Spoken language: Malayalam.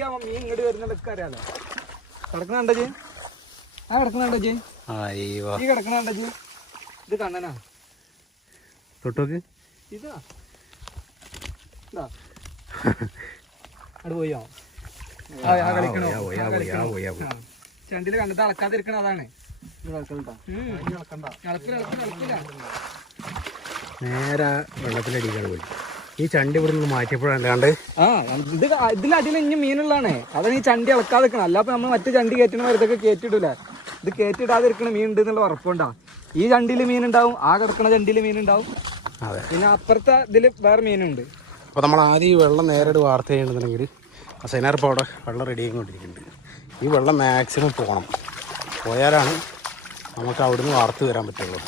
മണിക്കാവുമ്പോ മീൻ ഇങ്ങോട്ട് വരുന്നതൊക്കെ അറിയാലോ. കിടക്കണ ജി, ആ കിടക്കണ ജി, ഈ കിടക്കണ ജി, ഇത് കണ്ണനാ തൊട്ടോക്ക്. ഇതാ അവിടെ പോയോ ചണ്ടില് കണ്ടിട്ട് അളക്കാതിരിക്കണ അതാണ്. നേരെ വെള്ളത്തിലടിക്കാൻ പോയി. ഈ ചണ്ടി ഇവിടെ നിന്ന് മാറ്റിയപ്പോഴല്ലാണ്ട് ഇത് ഇതിലടിയിൽ ഇനി മീനുള്ളതാണ്. അതാണ് ഈ ചണ്ടി ഇളക്കാതെ നിൽക്കണം. അല്ലാതെ നമ്മൾ മറ്റു ചണ്ടി കയറ്റണ ഇതൊക്കെ കയറ്റിയിടൂല. ഇത് കയറ്റിയിടാതിരിക്കണ മീൻ ഉണ്ട് എന്നുള്ള ഉറപ്പുണ്ടാ. ഈ ചണ്ടിയിൽ മീനുണ്ടാവും, ആ കിടക്കണ ചണ്ടിയിൽ മീനുണ്ടാവും. അതെ, പിന്നെ അപ്പുറത്തെ ഇതിൽ വേറെ മീനുണ്ട്. അപ്പോൾ നമ്മൾ ആദ്യം ഈ വെള്ളം നേരിട്ട് വാർത്ത ചെയ്യണമെന്നുണ്ടെങ്കിൽ സൈനാറിപ്പോൾ അവിടെ വെള്ളം റെഡി ആയിക്കൊണ്ടിരിക്കുന്നുണ്ട്. ഈ വെള്ളം മാക്സിമം പോകണം, പോയാലാണ് നമുക്ക് അവിടുന്ന് വാർത്ത് വരാൻ പറ്റുള്ളൂ.